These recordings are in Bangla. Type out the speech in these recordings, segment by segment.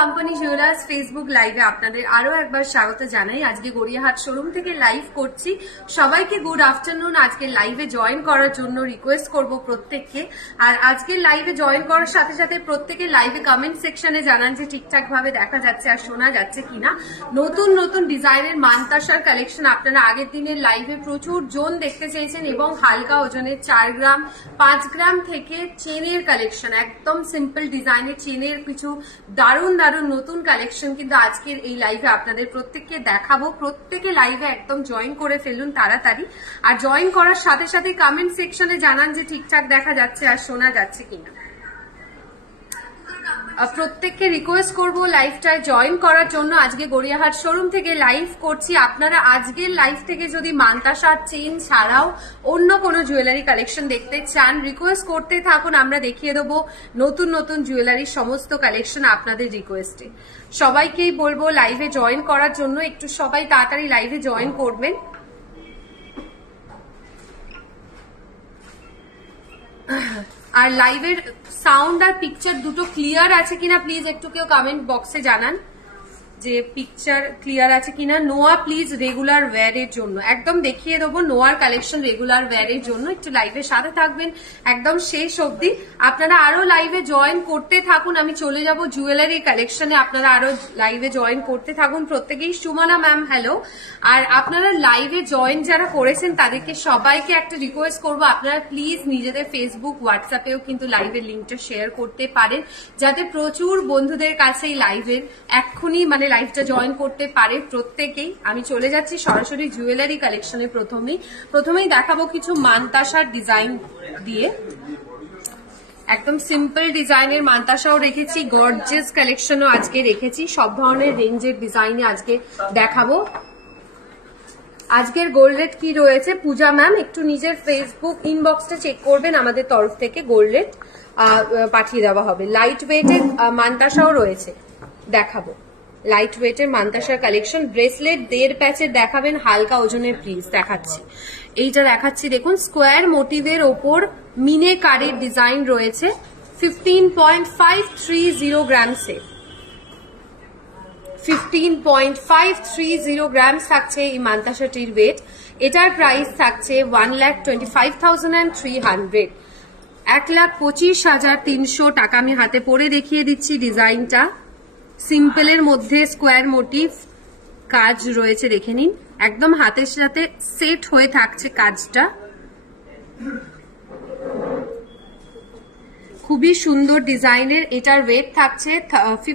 কোম্পানি জুয়েলার্স ফেসবুক লাইভে আপনাদের আরো একবার স্বাগত জানাই। আজকে গড়িয়াহাট শোরুম থেকে লাইভ করছি। সবাইকে গুড আফটারনুন। আজকে লাইভে জয়েন করার জন্য রিকোয়েস্ট করব প্রত্যেককে। আর আজকে লাইভে জয়েন করার সাথে সাথে প্রত্যেকে লাইভে কমেন্ট সেকশনে জানান যে ঠিকঠাক ভাবে দেখা যাচ্ছে আর শোনা যাচ্ছে কিনা। নতুন নতুন ডিজাইনের মানতাসার কালেকশন আপনারা আগের দিনের লাইভে প্রচুর জন দেখতে চেয়েছেন এবং হালকা ওজনের 4 গ্রাম 5 গ্রাম থেকে চেনের কালেকশন, একদম সিম্পল ডিজাইনের চেনের কিছু দারুণ দারুণ নতুন কালেকশন কিন্তু আজকের এই লাইভে আপনাদের প্রত্যেককে দেখাবো। প্রত্যেকে লাইভে একদম জয়েন করে ফেলুন তাড়াতাড়ি। আর জয়েন করার সাথে সাথে কমেন্ট সেকশনে জানান যে ঠিকঠাক দেখা যাচ্ছে আর শোনা যাচ্ছে কিনা। প্রত্যেককে রিকোয়েস্ট করব লাইভটায় জয়েন করার জন্য। আজকে গড়িয়াহাট শোরুম থেকে লাইভ করছি। আপনারা আজকের লাইভ থেকে যদি মানতাসা চেইন ছাড়াও অন্য কোনো জুয়েলারি কালেকশন দেখতে চান রিকোয়েস্ট করতে থাকুন, আমরা দেখিয়ে দেবো নতুন নতুন জুয়েলারির সমস্ত কালেকশন আপনাদের রিকোয়েস্টে। সবাইকেই বলবো লাইভে জয়েন করার জন্য, একটু সবাই তাড়াতাড়ি লাইভে জয়েন করবেন। আর লাইভের সাউন্ড আর পিকচার দুটো ক্লিয়ার আছে কিনা প্লিজ একটু কেউ কমেন্ট বক্সে জানান যে পিকচার ক্লিয়ার আছে কিনা। নোয়া প্লিজ রেগুলার ওয়্যারের জন্য একদম দেখিয়ে দেবো নোয়ার কালেকশন রেগুলার ওয়্যারের জন্য। একটু লাইভের সাথে থাকবেন একদম শেষ অবধি। আপনারা আরো লাইভে জয়েন করতে থাকুন, আমি চলে যাব জুয়েলারি কালেকশনে। আপনারা আরো লাইভে জয়েন করতে থাকুন প্রত্যেকেই। Sumana ma'am hello. আর আপনারা লাইভে জয়েন যারা করেছেন তাদেরকে সবাইকে একটা রিকোয়েস্ট করবো, আপনারা প্লিজ নিজেদের ফেসবুক হোয়াটসঅ্যাপেও কিন্তু লাইভের লিঙ্কটা শেয়ার করতে পারেন যাতে প্রচুর বন্ধুদের কাছে এই লাইভের এক্ষুনি লাইভটা জয়েন করতে পারে প্রত্যেকেই। আমি চলে যাচ্ছি সরাসরি জুয়েলারি কালেকশনে। প্রথমেই দেখাবো কিছু মানতাসার ডিজাইন দিয়ে। একদম সিম্পল ডিজাইনের মানতাসাও রেখেছি, গর্জিয়াস কালেকশনও আজকে রেখেছি। সব ধরনের রেঞ্জের ডিজাইনে আজকে দেখাবো। আজকের গোল্ড রেট কি রয়েছে পূজা ম্যাম একটু নিজের ফেসবুক ইনবক্সটা চেক করবেন, আমাদের তরফ থেকে গোল্ড রেট পাঠিয়ে দেওয়া হবে। লাইট ওয়েটের মানতাসাও রয়েছে দেখাবো। লাইট ওয়েটের মানতাসার কালেকশন। ব্রেসলেট 1.5 প্যাচের দেখাবেন, হালকা ওজনের প্লিজ দেখাচ্ছি। এইটা দেখাচ্ছি দেখুন, স্কোয়ার মোটিভের ওপর মিনে কারের ডিজাইন রয়েছে। 15.530 গ্রামসে 15.530 গ্রামস থাকছে এই মানতাসাটির ওয়েট। এটার প্রাইস থাকছে 1,25,300, 1,25,300 টাকা। আমি হাতে পরে দেখিয়ে দিচ্ছি ডিজাইনটা। সিম্পলের মধ্যে স্কোয়ার মোটিভ কাজ রয়েছে, দেখে নিন একদম হাতের সাথে সেট হয়ে থাকছে কাজটা। খুবই সুন্দর ডিজাইনের। এটার ওয়েট থাকছে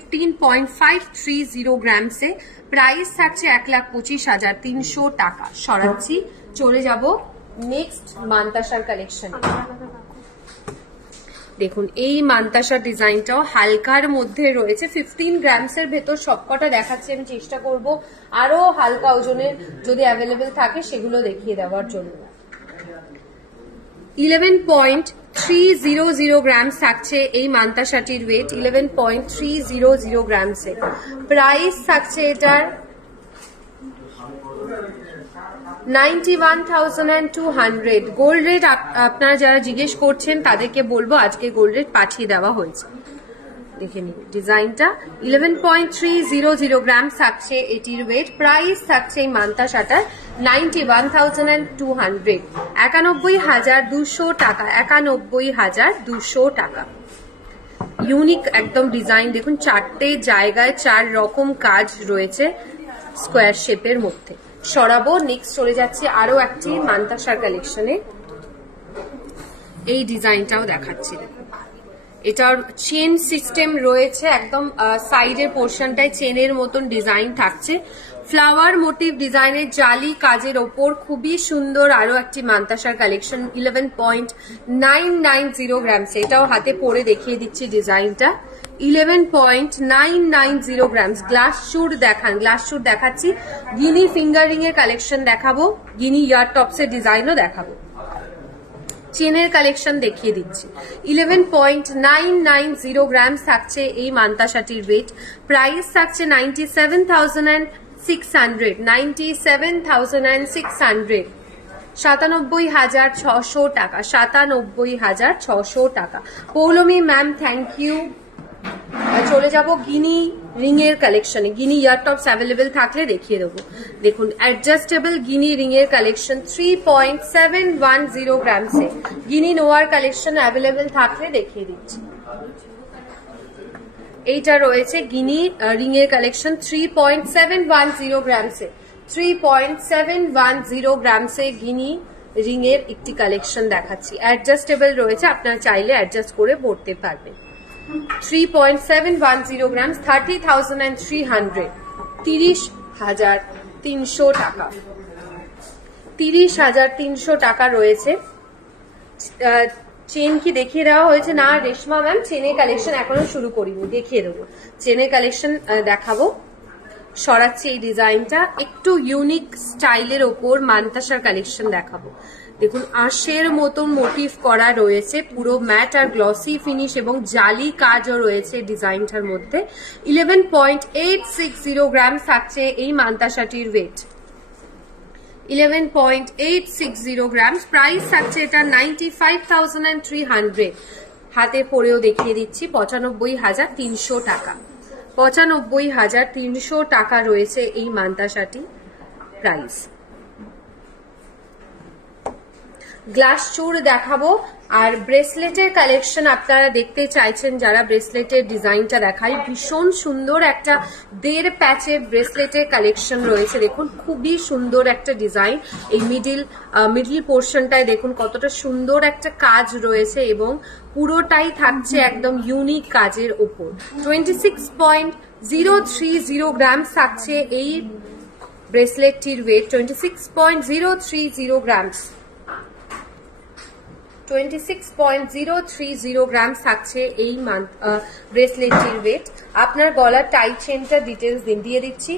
15.530 গ্রামসে, প্রাইস থাকছে 1,25,300 টাকা। সরাচ্ছি, চলে যাব নেক্সট মানতাসার কালেকশনে। দেখুন এই মানতাসার ডিজাইনটাও হালকার মধ্যে রয়েছে। 15 গ্রামসের ভেতর সবকটা দেখাচ্ছি, আমি চেষ্টা করব আরো হালকা ওজনের যদি অ্যাভেলেবেল থাকে সেগুলো দেখিয়ে দেওয়ার জন্য। 11.300 গ্রামস থাকছে এই মানতাসাটির ওয়েট, 11.300 গ্রামসে। প্রাইস থাকছে এটার 91,200। গোল্ড রেট আপনারা যারা জিজ্ঞেস করছেন তাদেরকে বলবো আজকে গোল্ড রেট পাঠিয়ে দেওয়া হয়েছে। দেখে নিন ডিজাইনটা 11.300 গ্রাম থাকছে এটির ওয়েট। প্রাইস থাকছে এই মানতাসাটার 91,200, 91,200 টাকা, 91,200 টাকা। ইউনিক একদম ডিজাইন দেখুন, 4টে জায়গায় 4 রকম কাজ রয়েছে স্কোয়ার শেপের মধ্যে। সরাবো, নেক্সট চলে যাচ্ছে আরো একটি মানতাসার কালেকশনে। এই ডিজাইনটাও দেখাচ্ছি দেখুন, এটার চেন সিস্টেম রয়েছে, একদম সাইডের পোর্শনটায় চেনের মতন ডিজাইন থাকছে। ফ্লাওয়ার মোটিভ ডিজাইনের জালি কাজের ওপর খুবই সুন্দর আরো একটি মানতাসার কালেকশন। 11.990 গ্রামস, এটাও হাতে পরে দেখিয়ে দিচ্ছি ডিজাইনটা। 11.990 গ্রামস। গ্লাস শুট দেখান, গ্লাস শুট দেখাচ্ছি। গিনি ফিঙ্গারিং এর কালেকশন দেখাবো, গিনি ইয়ার টপস এর ডিজাইনও দেখাবো। চেনের কালেকশন দেখিয়ে দিচ্ছি। 11.990 গ্রামস থাকছে এই মানতাসাটির ওয়েট। প্রাইস থাকছে 97,600, 97,600, 97,600 টাকা, 97,600 টাকা। Poulami ma'am thank you. চলে যাব গিনি রিং এর কালেকশনে। গিনি ইয়ার টপস অ্যাভেলেবেল থাকলে দেখিয়ে দেবো। দেখুন অ্যাডজাস্টেবল গিনি রিং এর কালেকশন 3.710 গ্রামসে। গিনি নোয়ার কালেকশন অ্যাভেলেবেল থাকলে দেখিয়ে দিচ্ছি। এইটা রয়েছে গিনি রিং এর কালেকশন 3.710 গ্রামসে। 3.710 গ্রামসে গিনি রিং এর একটি কালেকশন দেখাচ্ছি। অ্যাডজাস্টেবল রয়েছে, আপনারা চাইলে অ্যাডজাস্ট করে পড়তে পারবেন। 3.710 গ্রামস 30,300, 30,300 টাকা। 30,300 টাকা রয়েছে। চেন কি দেখিয়ে দেওয়া হয়েছে? না রেশমা ম্যাম, চেনের কালেকশন এখনো শুরু করিনি, দেখিয়ে দেবো। চেনের কালেকশন দেখাবো। সরাচ্ছি এই ডিজাইনটা, একটু ইউনিক স্টাইলের ওপর মান্তাসার কালেকশন দেখাবো। দেখুন আঁশের মতন মোটিভ করা রয়েছে, পুরো ম্যাট আর গ্লসি ফিনিশ এবং জালি কাজও রয়েছে ডিজাইনটার মধ্যে। 11.860 গ্রাম থাকছে এই মান্তাসাটির ওয়েট। 11.860 গ্রাম। প্রাইস থাকছে এটা 95,300। হাতে পরেও দেখিয়ে দিচ্ছি 95,300 টাকা। 95,300 টাকা রয়েছে এই মান্তাসাটি প্রাইস। গ্লাস চূড় দেখাবো আর ব্রেসলেটের কালেকশন আপনারা দেখতে চাইছেন যারা, ব্রেসলেটের ডিজাইনটা দেখাই। ভীষণ সুন্দর একটা 1.5 প্যাচের ব্রেসলেটের কালেকশন রয়েছে। দেখুন খুবই সুন্দর একটা ডিজাইন। এই মিডল পোর্শনটায় দেখুন কতটা সুন্দর একটা কাজ রয়েছে এবং পুরোটাই থাকছে একদম ইউনিক কাজের উপর। 26.030 গ্রাম থাকছে এই ব্রেসলেটটির ওয়েট। 26.030 গ্রামস। 26.030 গ্রাম থাকছে এই ব্রেসলেটটির ওয়েট। আপনার গলার টাইট চেনটা ডিটেলস দিয়ে দিচ্ছি।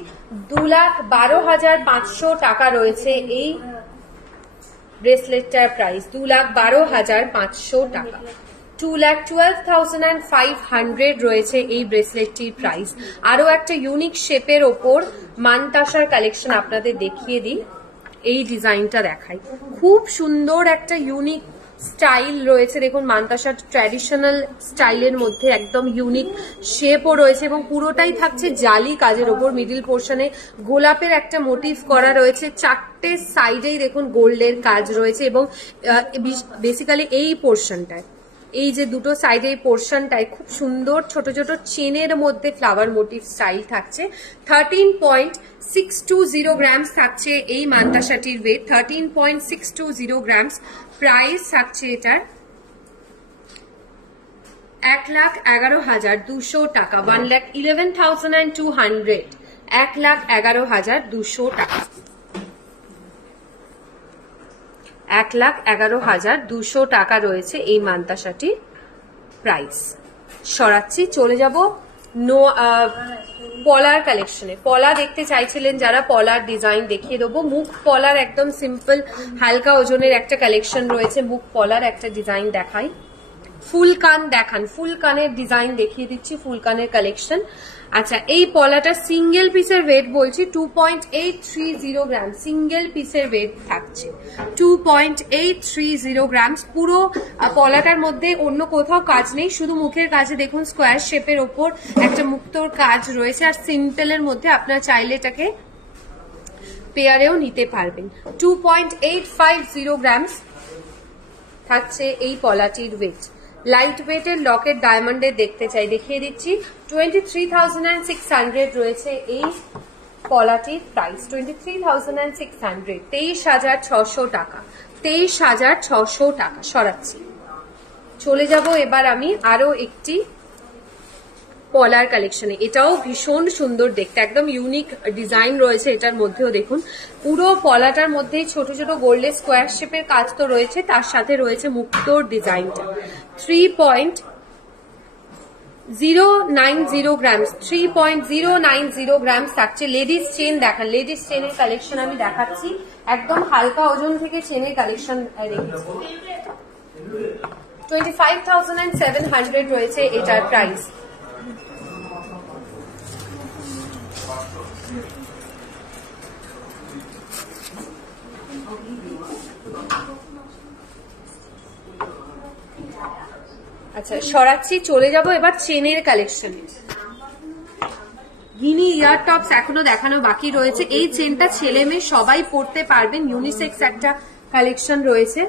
2,12,500 টাকা রয়েছে এই ব্রেসলেটটার প্রাইস। 2,12,500 টাকা। 2,12,500 রয়েছে এই ব্রেসলেটটির প্রাইস। আরো একটা ইউনিক শেপের ওপর মান্তাসার কালেকশন আপনাদের দেখিয়ে দিই। এই ডিজাইনটা দেখাই, খুব সুন্দর একটা ইউনিক স্টাইল রয়েছে। দেখুন মান্তাসার ট্র্যাডিশনাল স্টাইলের মধ্যে একদম ইউনিক শেপও রয়েছে এবং পুরোটাই থাকছে জালি কাজের ওপর। মিডিল পোর্শনে গোলাপের একটা মোটিভ করা রয়েছে, 4টে সাইডেই দেখুন গোল্ডের কাজ রয়েছে এবং বেসিক্যালি এই পোর্শনটায়, এই যে দুটো সাইডে এই পোর্শনটায় খুব সুন্দর ছোট ছোট চেনের মধ্যে ফ্লাওয়ার মোটিভ স্টাইল থাকছে। 13.620 গ্রামস থাকছে এই মান্তাসাটির ওয়েট। 13.620 গ্রামস। প্রাইস থাকছে এটার 1,11,200 টাকা। 1,11,200। 1,11,200 টাকা। 1,11,200 টাকা রয়েছে এই মান্তাসাটি প্রাইস। সরাচ্ছি, চলে যাব পলার কালেকশনে। পলা দেখতে চাইছিলেন যারা, পলার ডিজাইন দেখিয়ে দেবো। মুখ পলার একদম সিম্পল হালকা ওজনের একটা কালেকশন রয়েছে। মুখ পলার একটা ডিজাইন দেখাই। ফুল কান দেখান, ফুল কানের ডিজাইন দেখিয়ে দিচ্ছি, ফুল কানের কালেকশন। আচ্ছা, এই পলাটা সিঙ্গেল পিসের ওয়েট বলছি 2.830 গ্রাম। সিঙ্গেল পিসের ওয়েট থাকছে 2.830 গ্রাম। পুরো পলাটার মধ্যে অন্য কোথাও কাজ নেই, শুধু মুখের কাজে দেখুন স্কোয়ার শেপের ওপর একটা মুক্তোর কাজ রয়েছে আর সিম্পলের মধ্যে আপনারা চাইলে এটাকে পেয়ারেও নিতে পারবেন। 2.850 গ্রাম থাকছে এই পলাটির ওয়েট। লাইট ওয়েটের লকেট ডায়মন্ডের দেখতে চাই, দেখিয়ে দিচ্ছি। 23,600 রয়েছে এই পলাটির প্রাইস। 23,600। 23,600 টাকা। 23,600 টাকা। সরাচ্ছি, চলে যাব এবার আমি আরো একটি পলার কালেকশনে। এটাও ভীষণ সুন্দর দেখতে, একদম ইউনিক ডিজাইন রয়েছে এটার মধ্যেও। দেখুন পুরো পলাটার মধ্যে ছোট ছোট গোল্ডের স্কোয়ার শেপের কাজ তো রয়েছে, তার সাথে রয়েছে মুক্তোর ডিজাইনটা। 3.090 গ্রাম। 3.090 গ্রাম থাকছে। লেডিস চেন দেখান, লেডিস চেনের কালেকশন আমি দেখাচ্ছি। একদম হালকা ওজন থেকে চেনের কালেকশন রেখেছি। 25,700 রয়েছে এটার প্রাইস। আচ্ছা, সরাচ্ছি, চলে যাব এবার চেনের কালেকশনে। গিনি ইয়ার টপস এখনো দেখানো বাকি রয়েছে। এই চেনটা ছেলে মেয়ে সবাই পরতে পারবেন, ইউনিসেক্স একটা কালেকশন রয়েছে।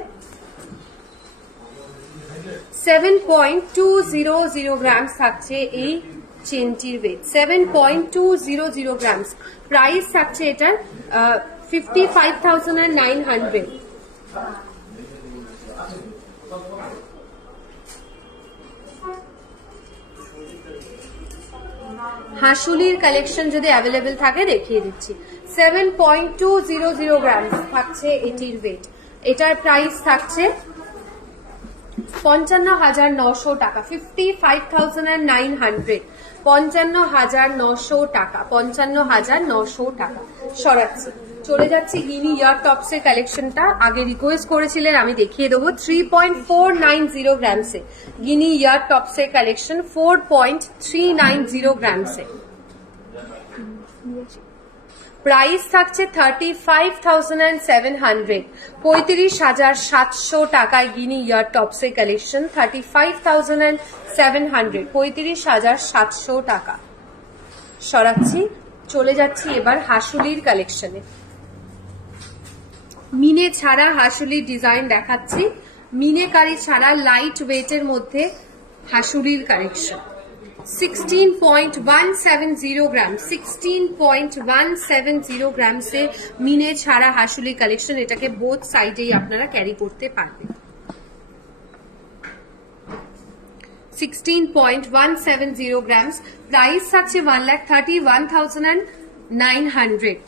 7.200 গ্রামস থাকছে এই চেনটির ওয়েট, 7.200 গ্রামস। প্রাইস থাকছে এটার 55,900। হাসুলির কালেকশন যদি অ্যাভেলেবেল থাকে দেখিয়ে দিচ্ছি। 7.200 গ্রামস থাকছে এটির ওয়েট। এটার প্রাইস থাকছে 55,900 টাকা, 55,900, 55,900 টাকা, 55,900 টাকা। সরাচ্ছি, চলে যাচ্ছি গিনি ইয়ার টপস এর কালেকশনটা। আগে রিকোয়েস্ট করেছিলেন, আমি দেখিয়ে দেবো। 3.490 গ্রামসে গিনি ইয়ার টপস এর কালেকশন, 4.390 গ্রামসে। প্রাইস থাকছে 35,700, 35,700 টাকায় গিনি ইয়ার টপস এর কালেকশন, 35,700, 35,700 টাকা। সরাচ্ছি, চলে যাচ্ছি এবার হাসুলির কালেকশনে। মিনে ছাড়া হাসুলির ডিজাইন দেখাচ্ছি, মিনেকারি ছাড়া লাইট ওয়েটের মধ্যে হাসুলির কালেকশন। 16.170 গ্রাম, 16.170 গ্রামসে মিনে ছাড়া হাসুলি কালেকশন। এটাকে বোথ সাইডেই আপনারা ক্যারি করতে পারবেন। 16.170 গ্রামস। প্রাইস থাকছে 1,31,900,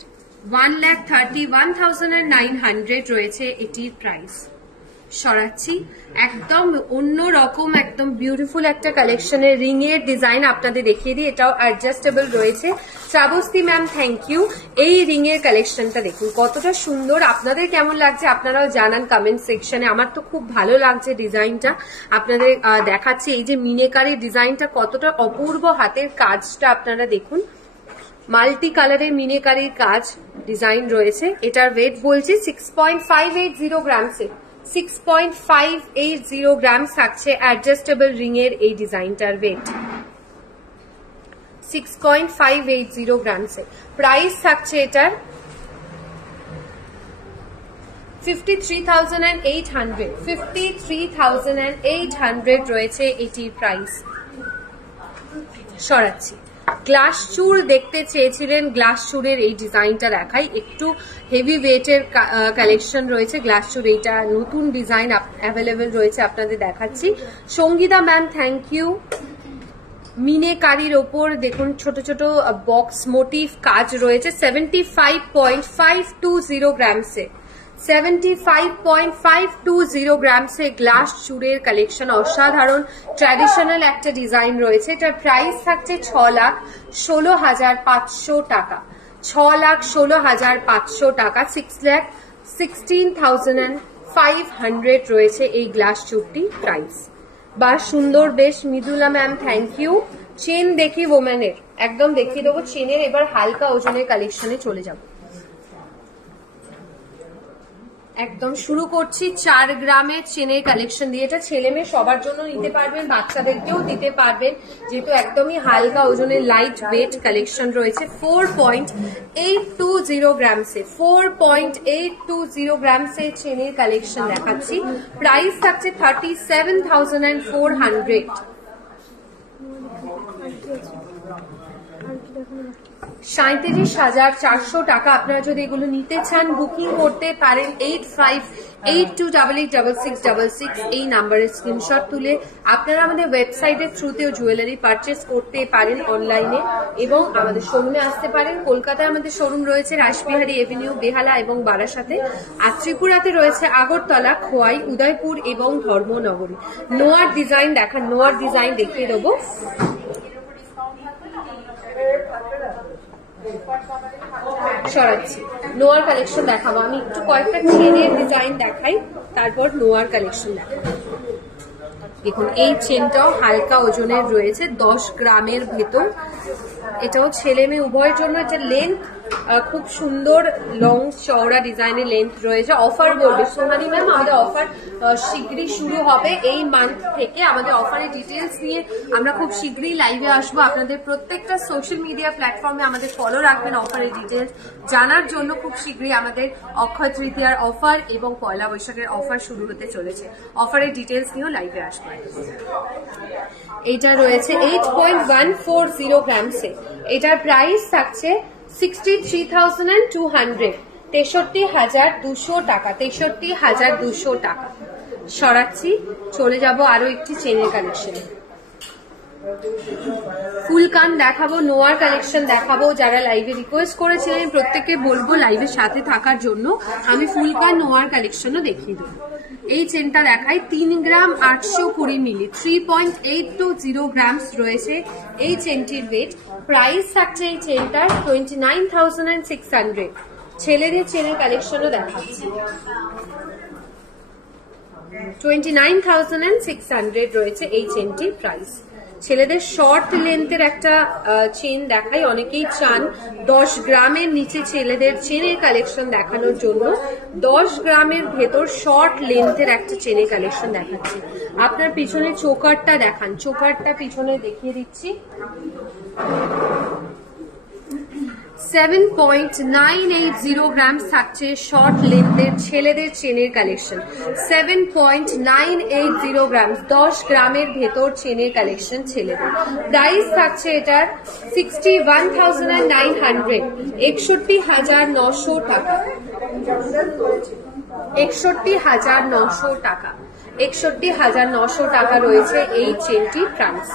1,31,900 রয়েছে এটির প্রাইস। সরাচ্ছি, একদম অন্যরকম একদম বিউটিফুল একটা কালেকশনের রিং এর ডিজাইন আপনাদের দেখিয়ে দিই। এটাও অ্যাডজাস্টেবল রয়েছে। Shrabasti ma'am thank you. এই রিং এর কালেকশনটা দেখুন কতটা সুন্দর, আপনাদের কেমন লাগছে আপনারাও জানান কমেন্ট সেকশনে। আমার তো খুব ভালো লাগছে ডিজাইনটা, আপনাদের দেখাচ্ছি। এই যে মিনেকারি ডিজাইনটা কতটা অপূর্ব, হাতের কাজটা আপনারা দেখুন, মাল্টি কালারের মিনেকারির কাজ ডিজাইন রয়েছে। এটার ওয়েট বলছি 6.580 গ্রামসে, 6.580 গ্রামস থাকছে অ্যাডজাস্টেবল রিং এর এই ডিজাইনটার ওয়েট, 6.580 গ্রামসে। প্রাইস থাকছে এটার 53,800, 53,800 রয়েছে এটির প্রাইস। সরাচ্ছি, গ্লাস চুর দেখতে চেয়েছিলেন, গ্লাস চুরের এই ডিজাইনটা দেখাই। একটু হেভি ওয়েটের কালেকশন রয়েছে গ্লাস চুর, এইটা নতুন ডিজাইন অ্যাভেলেবেল রয়েছে, আপনাদের দেখাচ্ছি। Sangeeta ma'am thank you. মিনেকারির ওপর দেখুন ছোট ছোট বক্স মোটিভ কাজ রয়েছে, 75.520 গ্রামসে, 75.520 গ্রামসে গ্লাস চুরের কালেকশন। অসাধারণ ট্র্যাডিশনাল একটা ডিজাইন রয়েছে। এটার প্রাইস থাকছে 6,16,500 টাকা, 6,16,500 টাকা, 6,16,500 রয়েছে এই গ্লাস চুরটি প্রাইস। বা সুন্দর বেশ। Mridula ma'am thank you. Chain দেখি ওমেনের, একদম দেখিয়ে দেবো চেনের। এবার হালকা ওজনের কালেকশনে চলে যাব। একদম শুরু করছি 4 গ্রামের চেনের কালেকশন দিয়ে। এটা ছেলে মেয়ে সবার জন্য নিতে পারবেন, বাচ্চাদেরকেও দিতে পারবেন, যেহেতু একদমই হালকা ওজনের লাইট ওয়েট কালেকশন রয়েছে। 4.820 গ্রামসে, 4.820 গ্রামসে চেনের কালেকশন দেখাচ্ছি। প্রাইস থাকছে 37,400, 37,400 টাকা। আপনারা যদি এগুলো নিতে চান বুকিং করতে পারেন 8582886666 এই নাম্বারের স্ক্রিনশট তুলে আপনারা আমাদের ওয়েবসাইটের থ্রুতেও জুয়েলারি পারচেস করতে পারেন অনলাইনে, এবং আমাদের শোরুমে আসতে পারেন। কলকাতায় আমাদের শোরুম রয়েছে রাসবিহারী এভিনিউ, বেহালা এবং বারাসাতে। আর ত্রিপুরাতে রয়েছে আগরতলা, খোয়াই, উদয়পুর এবং ধর্মনগরী। নোয়ার ডিজাইন দেখান, নোয়ার ডিজাইন দেখিয়ে দেবো। সরাচ্ছি, নোয়ার কালেকশন দেখাবো। আমি একটু কয়েকটা চেনের ডিজাইন দেখাই, তারপর নোয়ার কালেকশন দেখাবো। দেখুন এই চেনটাও হালকা ওজনের রয়েছে, 10 গ্রামের ভেতর। এটাও ছেলে মেয়ে উভয়ের জন্য। এটা লেন্থ খুব সুন্দর লং চওড়া ডিজাইনের লেন্থ রয়েছে। অফার বলবে সোনালি ম্যাম, আমাদের অফার শীঘ্রই শুরু হবে এই মান্থ থেকে। আমাদের অফারের ডিটেলস নিয়ে আমরা খুব শীঘ্রই লাইভে আসবো। আপনাদের প্রত্যেকটা সোশ্যাল মিডিয়া প্ল্যাটফর্মে আমাদের ফলো রাখবেন অফারের ডিটেলস জানার জন্য। খুব শীঘ্রই আমাদের অক্ষয় তৃতীয়ার অফার এবং পয়লা বৈশাখের অফার শুরু হতে চলেছে। অফারের ডিটেলস নিয়েও লাইভে আসবে। এটা রয়েছে 8.140 গ্রামসে। এটার প্রাইস থাকছে 63,200, 63,200 টাকা, 63,200 টাকা। সরাচ্ছি, চলে যাব আরো একটি চেনের কালেকশনে। ফুল কান দেখাবো, নোয়ার কালেকশন দেখাবো। যারা লাইভে রিকোয়েস্ট করেছিলেন প্রত্যেককে বলবো লাইভের সাথে থাকার জন্য। আমি ফুল কান নোয়ার কালেকশনও দেখিয়ে দেবো। এই চেনটা দেখাই, 3 গ্রাম 820 মিলি, 3.820 গ্রামস রয়েছে এই চেনটির ওয়েট। প্রাইস থাকছে এই চেনটার 29,600। ছেলেদের চেনের কালেকশনও দেখাচ্ছি। 29,600 রয়েছে এই চেনটির প্রাইস। ছেলেদের শর্ট লেন্থের একটা চেন দেখাই। অনেকেই চান 10 গ্রামের নিচে ছেলেদের চেনের কালেকশন দেখানোর জন্য। 10 গ্রামের ভেতর শর্ট লেন্থের একটা চেনের কালেকশন দেখাচ্ছি। আপনার পিছনে চোকারটা দেখান, চোকারটা পিছনে দেখিয়ে দিচ্ছি। 7.980 গ্রামস থাকছে শর্ট লেন্থের ছেলেদের চেনের কালেকশন। 7.980 গ্রামস, 10 গ্রামের ভেতর চেনের কালেকশন ছেলেদের। প্রাইস থাকছে এটার 61,900, 61,900 টাকা, 61,900 টাকা, 61,900 টাকা রয়েছে এই চেনটির প্রাইস।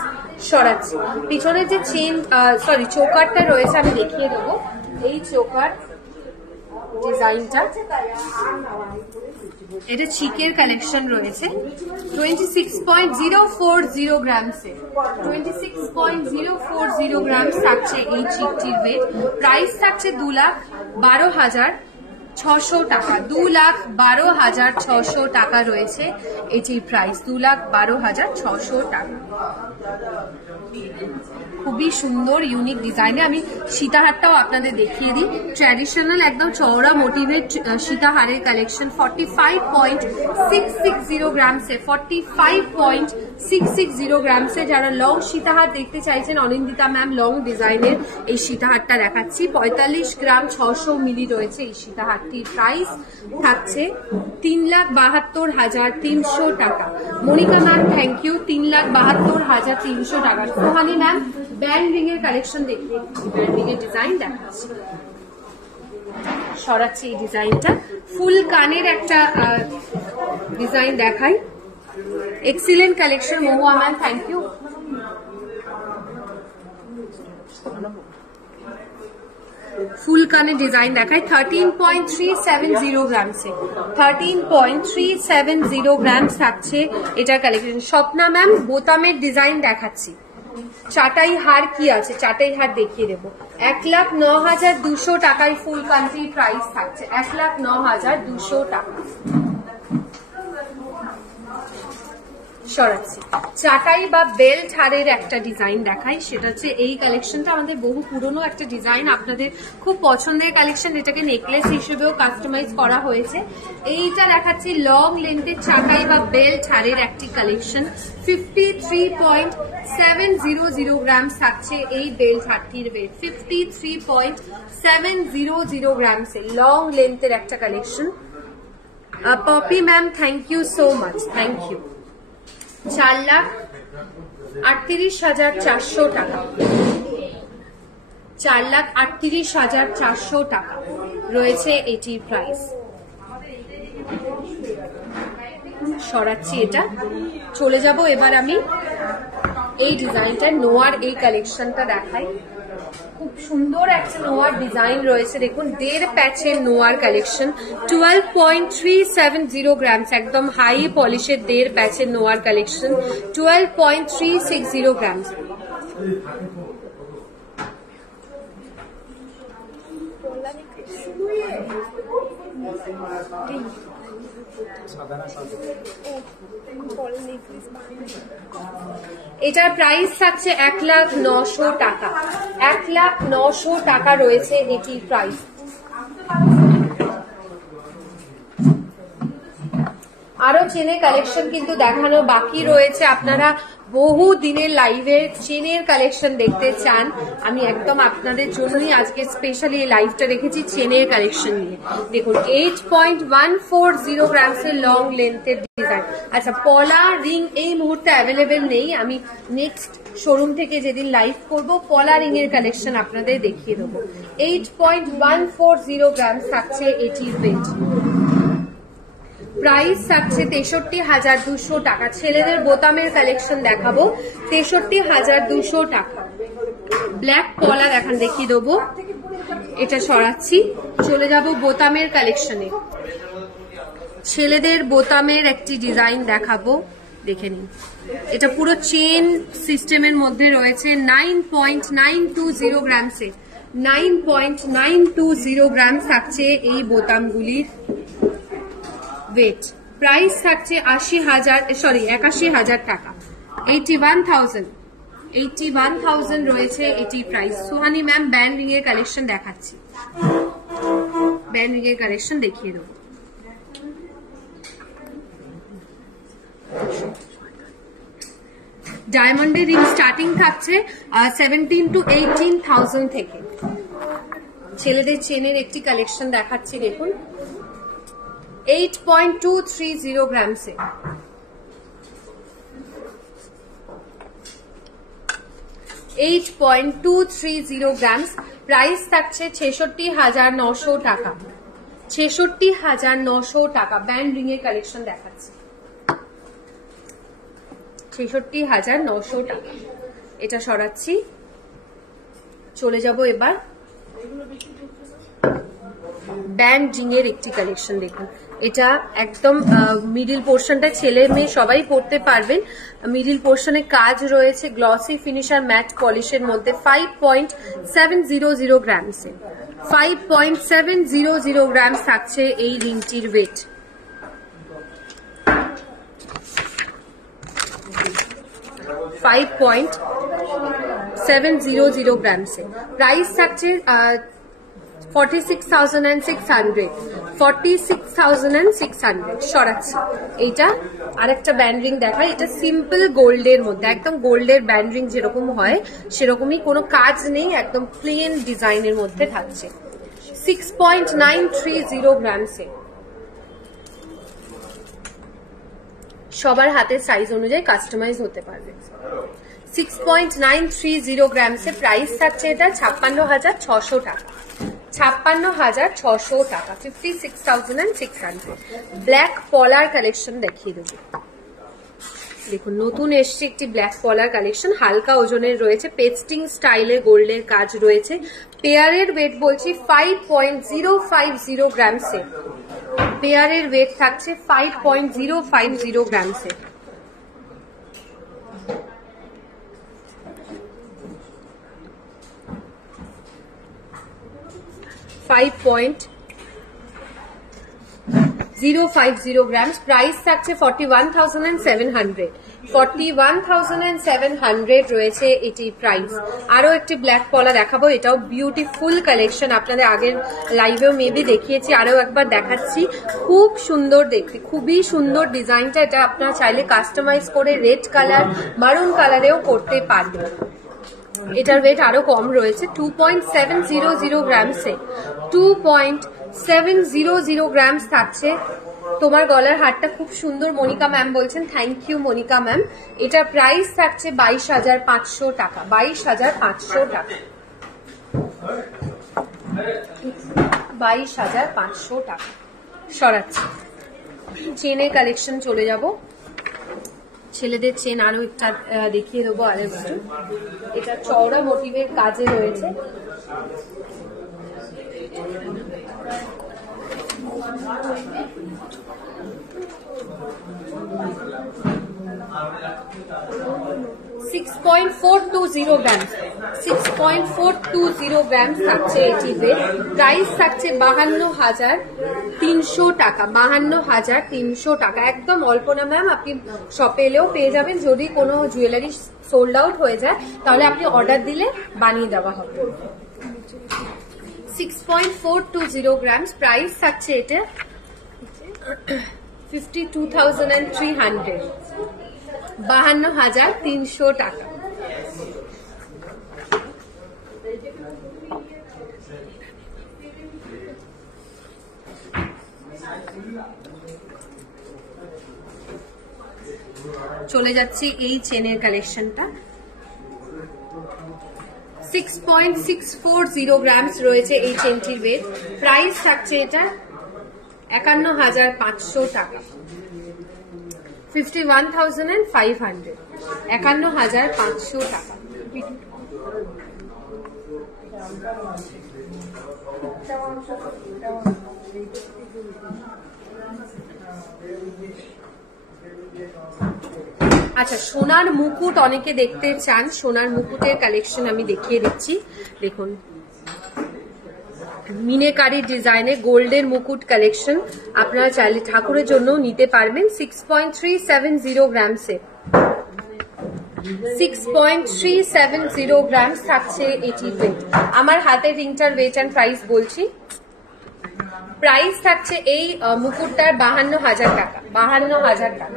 সরাচ্ছি, পিছনের যে চেন চোকারটা রয়েছে আমি দেখিয়ে দেবো। এই চোকার ডিজাইনটা, এটা চিকের কালেকশন রয়েছে। 26.040 গ্রামসে, 26.040 গ্রামস থাকছে এই চিকটির ওয়েট। প্রাইস থাকছে 2,12,600 টাকা, 2,12,600 টাকা রয়েছে এটির প্রাইস, 2,12,600 টাকা। খুবই সুন্দর ইউনিক ডিজাইনে। আমি সীতাহারটাও আপনাদের দেখিয়ে দিই। ট্র্যাডিশনাল একদম চওড়া মোটিভের সীতাহারের কালেকশন। 45.660 গ্রামসে, 45.660 গ্রামসে। যারা লং সীতাহার দেখতে চাইছেন, অনিন্দিতা ম্যাম লং ডিজাইনের এই সীতাহারটা দেখাচ্ছি। 45 গ্রাম 600 মিলি রয়েছে এই সীতাহারটির প্রাইস থাকছে 3,72,300 টাকা। মনিকা ম্যাম থ্যাংক ইউ, 3,72,300 টাকা। সোহানি ম্যাম ব্যান্ড রিং এর কালেকশন দেখিয়ে দিচ্ছি, ব্যান্ড রিং এর ডিজাইন দেখাচ্ছি। সরাচ্ছি এই ডিজাইনটা। ফুল কানের একটা ডিজাইন দেখাই। Excellent collection Mahua ma'am thank you. ফুল কানের ডিজাইন দেখাই। 13.370 গ্রামসে, 13.370 গ্রামস থাকছে এটার কালেকশন। স্বপ্না ম্যাম বোতামের ডিজাইন দেখাচ্ছি। চাটাই হার কি আছে, চাটাই হার দেখিয়ে দেবো। 1,09,200 টাকায় ফুল কান্ট্রি প্রাইস থাকছে, 1,09,200 টাকা। সরাচ্ছি, চাটাই বা বেল্ট হারের একটা ডিজাইন দেখাই। সেটা হচ্ছে এই কালেকশনটা আমাদের বহু পুরনো একটা ডিজাইন, আপনাদের খুব পছন্দের কালেকশন। এটাকে নেকলেস হিসেবেও কাস্টমাইজ করা হয়েছে। এইটা দেখাচ্ছি লং লেন্থের চাটাই বা বেল্ট হারের একটি কালেকশন। 53.700 গ্রাম থাকছে এই বেল্ট হারটির ওয়েট। 53.700 গ্রামসে লং লেন্থের একটা collection. Poppy ma'am thank you so much, thank you. 4,38,400 টাকা, 4,38,400 টাকা রয়েছে এটির প্রাইস। সরাচ্ছি এটা, চলে যাব এবার আমি এই ডিজাইনটা নোয়ার এই কালেকশনটা দেখাই। খুব সুন্দর একটা নোয়ার ডিজাইন রয়েছে, দেখুন 1.5 প্যাচের নোয়ার কালেকশন। 12.370 গ্রামস, একদম হাই পলিশের 1.5 প্যাচের নোয়ার কালেকশন। 12.360 গ্রামস। এটার প্রাইস থাকছে 1,09,000 টাকা। 1,09,000 টাকা রয়েছে এটির প্রাইস। আরো চেনের কালেকশন কিন্তু দেখানো বাকি রয়েছে। আপনারা বহু দিনের লাইভের চেনের কালেকশন দেখতে চান, আমি একদম আপনাদের জন্যই আজকে স্পেশালি এই লাইভটা রেখেছি চেনের কালেকশন নিয়ে। দেখুন 8.140 গ্রামসের লং লেন্থের ডিজাইন। আচ্ছা, পলা রিং এই মুহূর্তে অ্যাভেলেবেল নেই, আমি নেক্সট শোরুম থেকে যেদিন লাইভ করব পলা রিং এর কালেকশন আপনাদের দেখিয়ে দেবো। 8.140 গ্রাম থাকছে এটির ওয়েট। প্রাইস থাকছে 63,200 টাকা। ছেলেদের বোতামের কালেকশন দেখাবো 63,200 টাকা। ব্ল্যাক পলা দেখান, দেখিয়ে দেবো। এটা সরাচ্ছি, চলে যাব বোতামের কালেকশনে। ছেলেদের বোতামের একটি ডিজাইন দেখাবো, দেখে নিন। এটা পুরো চেন সিস্টেমের মধ্যে রয়েছে। 9.920 গ্রামসে 9.920 গ্রাম থাকছে এই বোতামগুলির ওয়েট। প্রাইস থাকছে 81,000 টাকা। 81,000 রয়েছে এটি price. Suhani ma'am band ring এর কালেকশন দেখাচ্ছি, ব্যান্ড রিং এর কালেকশন দেখিয়ে দেবো। ডায়মন্ডের রিং স্টার্টিং থাকছে 17 to 18,000 থেকে। ছেলেদের চেনের একটি কালেকশন দেখাচ্ছি, দেখুন 8.230 গ্রামসে। 8.230 গ্রামস। প্রাইস থাকছে 66,900 টাকা। 66,900 টাকা। ব্যান্ড রিং এর কালেকশন দেখাচ্ছি, 66,900 টাকা। এটা সরাচ্ছি, চলে যাব এবার ব্যান্ড রিং এর একটি কালেকশন। দেখুন এটা একদম মিডিল পোর্শনটা ছেলে মেয়ে সবাই পড়তে পারবেন। মিডিল পোর্শনে কাজ রয়েছে গ্লসি ফিনিশার ম্যাট পলিশের মধ্যে। 5.700 গ্রামসে 5.700 গ্রাম থাকছে এই রিংটির ওয়েট। ফাইভ 5.700 গ্রামসে। প্রাইস থাকছে 46,600। 46,600 সরাচ্ছি। এইটা আরেকটা ব্যান্ড রিং দেখায়, এটা সিম্পল গোল্ডের মধ্যে, একদম গোল্ডের ব্যান্ড রিং যেরকম হয় সেরকমই, কোনো কাজ নেই, একদম প্লেন ডিজাইনের মধ্যে থাকছে। 6.930 গ্রামসে। সবার হাতের সাইজ অনুযায়ী কাস্টমাইজ হতে পারবে। 6.930 গ্রামসে প্রাইস থাকছে এটা 56,600 টাকা। 56,600 টাকা। 56,600। ব্ল্যাক পলার কালেকশন দেখিয়ে দেবো। দেখুন নতুন এসছে একটি ব্ল্যাক পলার কালেকশন, হালকা ওজনের রয়েছে, পেস্টিং স্টাইলে গোল্ডের কাজ রয়েছে। পেয়ারের ওয়েট বলছি 5.050 গ্রামসে। পেয়ারের ওয়েট থাকছে 5.050 গ্রামসে। 5.050 গ্রামস। প্রাইস থাকছে 41,700। 41,700 রয়েছে এটি প্রাইস। আরো একটি ব্ল্যাক পলা দেখাবো, এটাও বিউটিফুল কালেকশন, আপনাদের আগের লাইভেও মেবি দেখিয়েছি, আরো একবার দেখাচ্ছি। খুব সুন্দর দেখতে, খুবই সুন্দর ডিজাইনটা। এটা আপনারা চাইলে কাস্টমাইজ করে রেড কালার, মারুন কালারেও করতে পারবেন। এটার ওয়েট আরো কম রয়েছে 2.700 গ্রামসে। 2.700 গ্রামস থাকছে। তোমার গলার হারটা খুব সুন্দর মনিকা ম্যাম বলছেন, থ্যাংক ইউ মনিকা ম্যাম। এটা প্রাইস থাকছে 22,500 টাকা। 22,500 টাকা। 22,500 টাকা। সরাচ্ছি। চেনের কালেকশন চলে যাব। ছেলেদের চেন আরো একটা দেখিয়ে দেবো আরেকটু। এটা চওড়া মোটিভের কাজে রয়েছে। 6.420 গ্রাম, 6.420 গ্রাম থাকছে এটিতে। প্রাইস থাকছে 52,300 টাকা, 52,300 টাকা। একদম অল্প না ম্যাম, আপনি শপে এলেও পেয়ে যাবেন। যদি কোনো জুয়েলারি সোল্ড আউট হয়ে যায় তাহলে আপনি অর্ডার দিলে বানিয়ে দেওয়া হবে। 6.420 গ্রাম, প্রাইস থাকছে এটা 52,300, 52,300 টাকা। চলে যাচ্ছে এই চেনের কালেকশনটা। 6.640 গ্রাম রয়েছে এই চেনটির ওয়েট। প্রাইস থাকছে এটা 51,500 টাকা, 51,500, 51,500 টাকা। আচ্ছা, সোনার মুকুট অনেকে দেখতে চান, সোনার মুকুটের কালেকশন আমি দেখিয়ে দিচ্ছি। দেখুন, মিনেকারি ডিজাইনে গোল্ডের মুকুট কালেকশন আপনারা চাইলে ঠাকুরের জন্য নিতে পারবেন। 6.370 গ্রামসে, 6.370 গ্রাম থাকছে এটি ওয়েট। আমার হাতের রিংটার ওয়েট অ্যান্ড প্রাইস বলছি। প্রাইস থাকছে এই মুকুটটার 52,000 টাকা, 52,000 টাকা,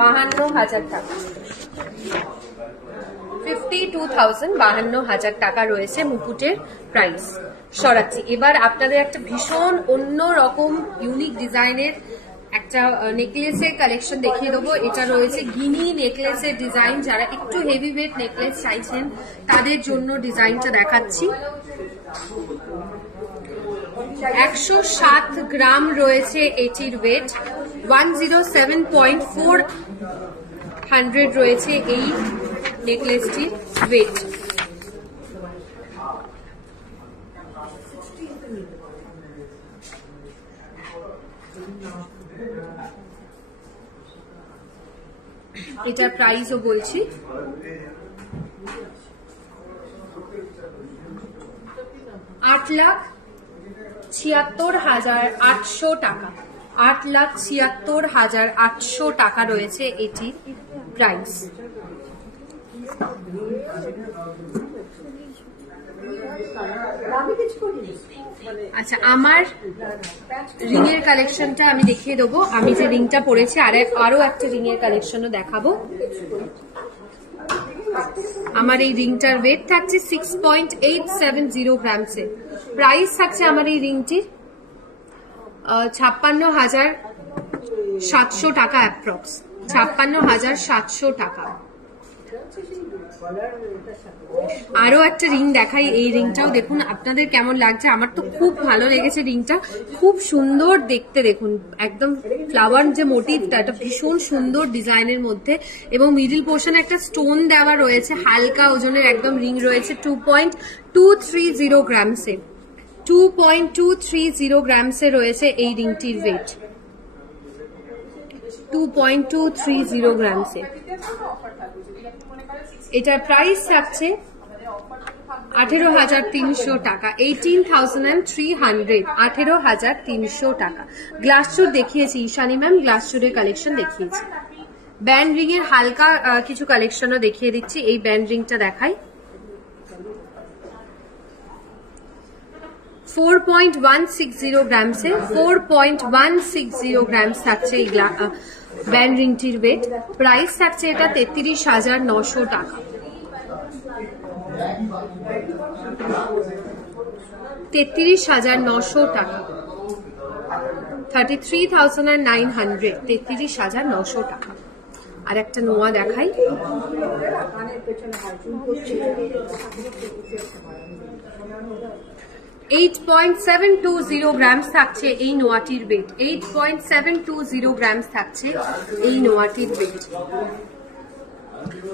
52,000 টাকা, 52,000, 52,000 টাকা রয়েছে মুকুটের প্রাইস। সরাচ্ছি এবার আপনাদের একটা ভীষণ অন্য রকম ইউনিক ডিজাইনের একটা নেকলেসের কালেকশন দেখিয়ে দেবো। এটা রয়েছে গিনি নেকলেসের ডিজাইন। যারা একটু হেভি ওয়েট নেকলেস চাইছেন তাদের জন্য ডিজাইনটা দেখাচ্ছি। 107 গ্রাম রয়েছে এটির ওয়েট, 107.400 রয়েছে এই নেকলেসটির ওয়েট। এটার প্রাইসও বলছি। 8,76,800 টাকা, 8,76,800 টাকা রয়েছে এটির প্রাইস। আচ্ছা, আমার রিং এর কালেকশনটা আমি দেখিয়ে দেবো। আমি যে রিংটা পরেছি আরো একটা রিং এর কালেকশনও দেখাবো। আমার এই রিংটার ওয়েট থাকছে 6.870 গ্রামসে। প্রাইস থাকছে আমার এই রিংটির 56,700 টাকা, অ্যাপ্রক্স 56,700 টাকা। আরো একটা রিং দেখাই, এই রিংটাও দেখুন আপনাদের কেমন লাগছে। আমার তো খুব ভালো লেগেছে রিংটা, খুব সুন্দর দেখতে। দেখুন একদম ফ্লাওয়ার যে মোটিভটা, এটা ভীষণ সুন্দর ডিজাইনের মধ্যে, এবং মিডিল পোর্শনে একটা স্টোন দেওয়া রয়েছে, হালকা ওজনের একদম রিং রয়েছে। 2.230 গ্রামসে, 2.230 গ্রামসে রয়েছে এই রিংটির ওয়েট, 2.230 গ্রামসে। এটার প্রাইস রাখছে 18,300 টাকা, 18,300, 18,300 টাকা। গ্লাস চুর দেখিয়েছি ঈশানী ম্যাম, গ্লাস চুরের কালেকশন দেখিয়েছি। ব্যান্ড রিং এর হালকা কিছু কালেকশনও দেখিয়ে দিচ্ছি। এই ব্যান্ড রিংটা দেখাই। 4.160 গ্রামসে, 4.160 গ্রামস থাকছে এই ব্যান্ড রিংটির ওয়েট। প্রাইস থাকছে এটা 33,900 টাকা, 33,900 টাকা, 33,900, 33,900 টাকা। আর একটা নোয়া দেখাই। 8.720 গ্রামস থাকছে এই নোয়াটির ওয়েট, 8.720 গ্রামস থাকছে এই নোয়াটির ওয়েট।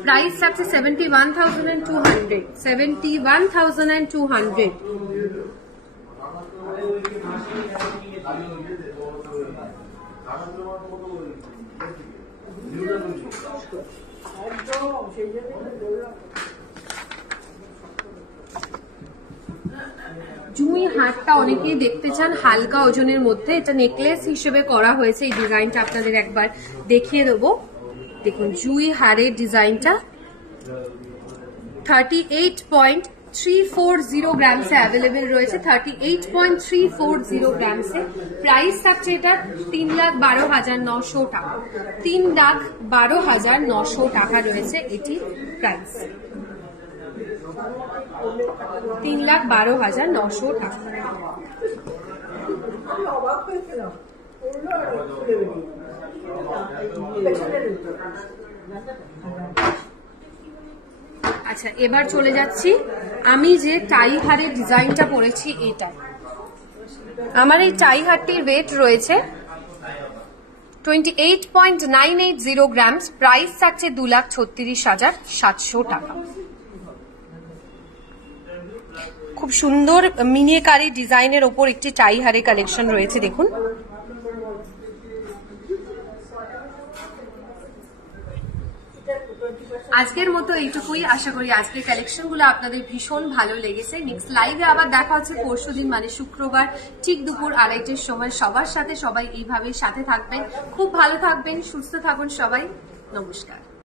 প্রাইস থাকছে 71,200, 71,200। জুই হারটা অনেকেই দেখতে চান হালকা ওজনের মধ্যে, এটা নেকলেস হিসেবে করা হয়েছে। এই ডিজাইনটা আপনাদের একবার দেখিয়ে দেবো। দেখুন জুই হারের ডিজাইনটা 38.340 গ্রামসে অ্যাভেলেবেল রয়েছে। 38.340 গ্রামসে প্রাইস থাকছে এটা 3,12,900 টাকা। 3,12,900 টাকা রয়েছে এটি প্রাইস। 3,12,900 টাকা। আচ্ছা, এবার চলে যাচ্ছি আমি যে টাই হারের ডিজাইনটা পরেছি এটা। আমার এই টাই হারটির ওয়েট রয়েছে 28.980 গ্রামস। প্রাইস থাকছে 2,36,700 টাকা। খুব সুন্দর মিনিয়েকারি ডিজাইনের ওপর একটি টাই হারের কালেকশন রয়েছে দেখুন। আজকের মতো এইটুকুই। আশা করি আজকের কালেকশনগুলো আপনাদের ভীষণ ভালো লেগেছে। নেক্সট লাইভে আবার দেখা হচ্ছে পরশুদিন মানে শুক্রবার ঠিক দুপুর 2:30টার সময়। সবার সাথে সবাই এইভাবে সাথে থাকবেন, খুব ভালো থাকবেন, সুস্থ থাকুন সবাই। নমস্কার।